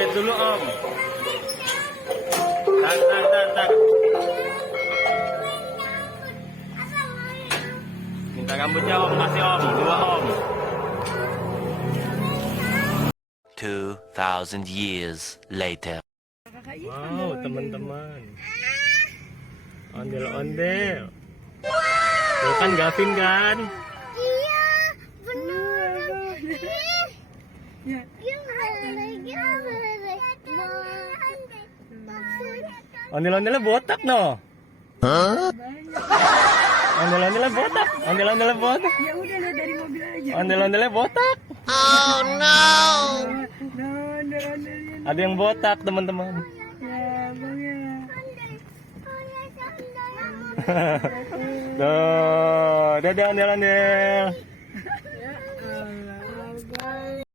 joget dulu Om. Tak. Minta rambutnya Om, kasih Om, 2 Om. 2,000 years later. Wow, teman-teman. Ondel-ondel. Tuh kan Gavin kan? Iya, benar. Ondel-ondelnya botak no. Ondel-ondelnya botak. Ondel-ondelnya botak. Ya udah lihat dari mobil aja. Ondel-ondelnya botak. Oh no! Ada yang botak teman-teman. Ya, Bang ya. Tuh, dadah ondel-ondel. Ya Allah, Bang.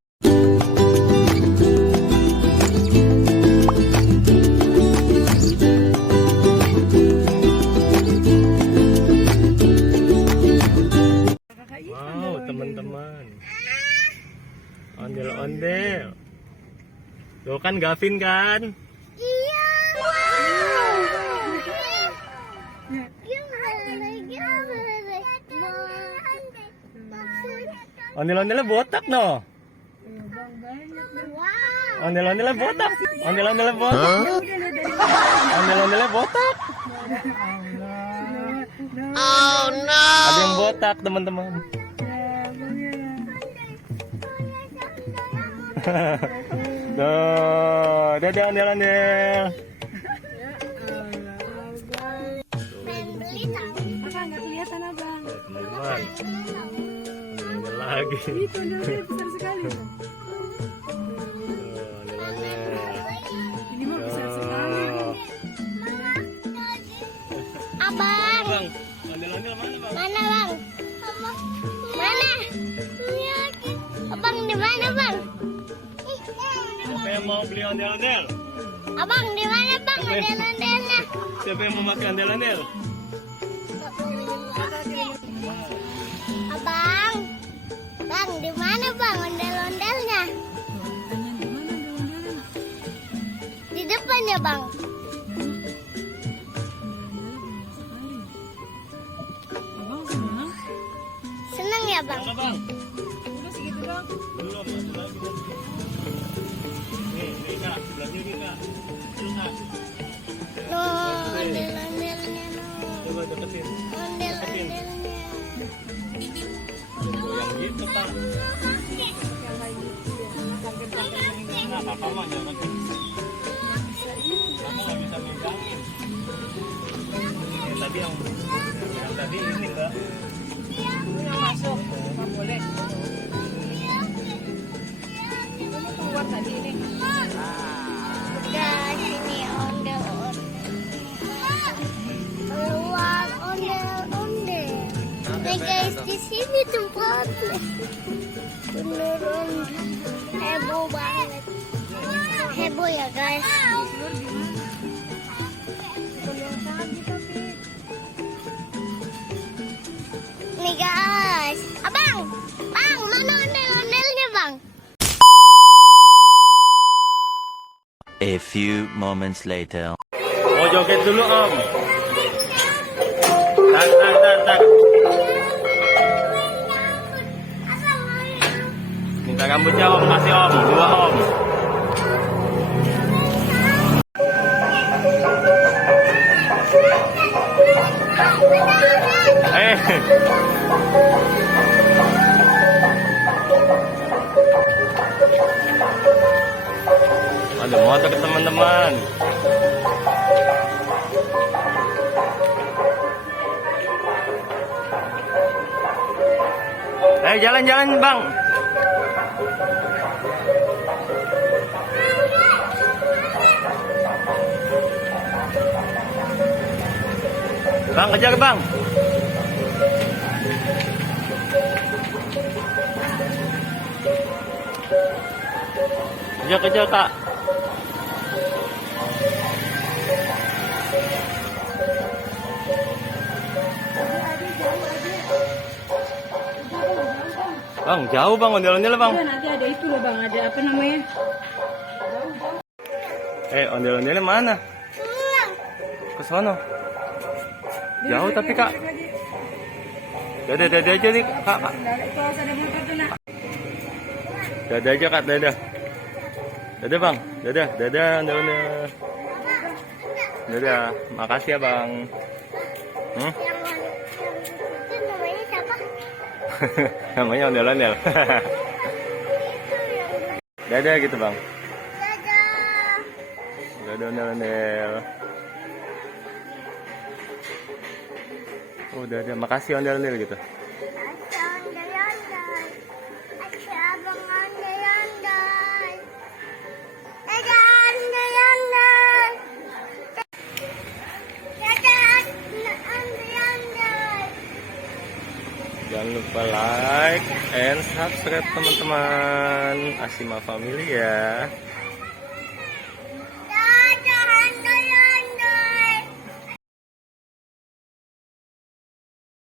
Wow, teman-teman. Ondel-ondel. Tuh kan Gavin kan? Iya. Ondel-ondelnya botak no. Ya, Bang, banyak Bang. Wow. Ondel-ondelnya botak. Ondel-ondelnya botak. Ya udah lihat dari mobil aja. Ondel-ondelnya botak. Oh no! Ada yang botak teman-teman. Ya, Bang ya. Tuh, dadah ondel-ondel. Ya Allah, Bang. Pengen beli tahu. Apa nggak kelihatan Abang? Teman-teman. Ondel lagi. Itu ondel-ondel besar sekali Bang. Tuh, ondel-ondel. Ini mah besar sekali Bang. Abang, Bang, ondel-ondel mana bang? mana bang? Mana? Abang di mana bang? Siapa yang mau beli ondel-ondel? Abang di mana bang? Ondel-ondelnya. Siapa yang mau makan ondel-ondel? Abang, bang di mana bang ondel-ondelnya? Tanya di mana ondel-ondelnya? Di depan ya bang. Abang senang? Seneng ya bang? Mana bang? Udah segitu Bang. Belum, masih lagi bang. Nih kak, sebelah sini kak. Tuh, Kak. No, ondel-ondelnya no. Coba deketin. Ondel-ondelnya. Goyang gitu kak. Yang kayak gitu ya. Kaget-kaget ini. Nah, kakak mah jangan gitu. Kakak nggak bisa megangin. Yang tadi yang tadi ini enggak. Yang masuk nggak boleh. Kamu keluar tadi ini. Udah sini ondel-ondel. Keluar ondel-ondel. Nah guys, di sini tempatnya. Beneran heboh banget. Heboh ya guys. Nih guys, abang, bang, mana ondel-ondelnya bang? A few moments later. Mau joget dulu Om. Tak. Minta rambutnya Om, kasih Om, 2 Om. Ada motor teman-teman. Jalan-jalan bang. Bang, kejar bang. Kejar kak. Bang, jauh bang, ondel-ondel bang. Nanti ada itu loh Bang, ada apa namanya? Ondel-ondelnya mana? Ke sono. Jauh tapi kak. Dadah aja nih kak. Dadah aja kak, dadah. Dadah bang, dadah ondel-ondel. Dadah, makasih ya bang. Itu namanya siapa? Namanya ondel-ondel. Dadah gitu bang. Dadah. Dadah ondel-ondel. Dadah, makasih ondel-ondel gitu. Ada ondel-ondel. Ada abang ondel-ondel. Dadah ondel-ondel. Dadah ondel-ondel. Jangan lupa like and subscribe teman-teman Asima Family ya.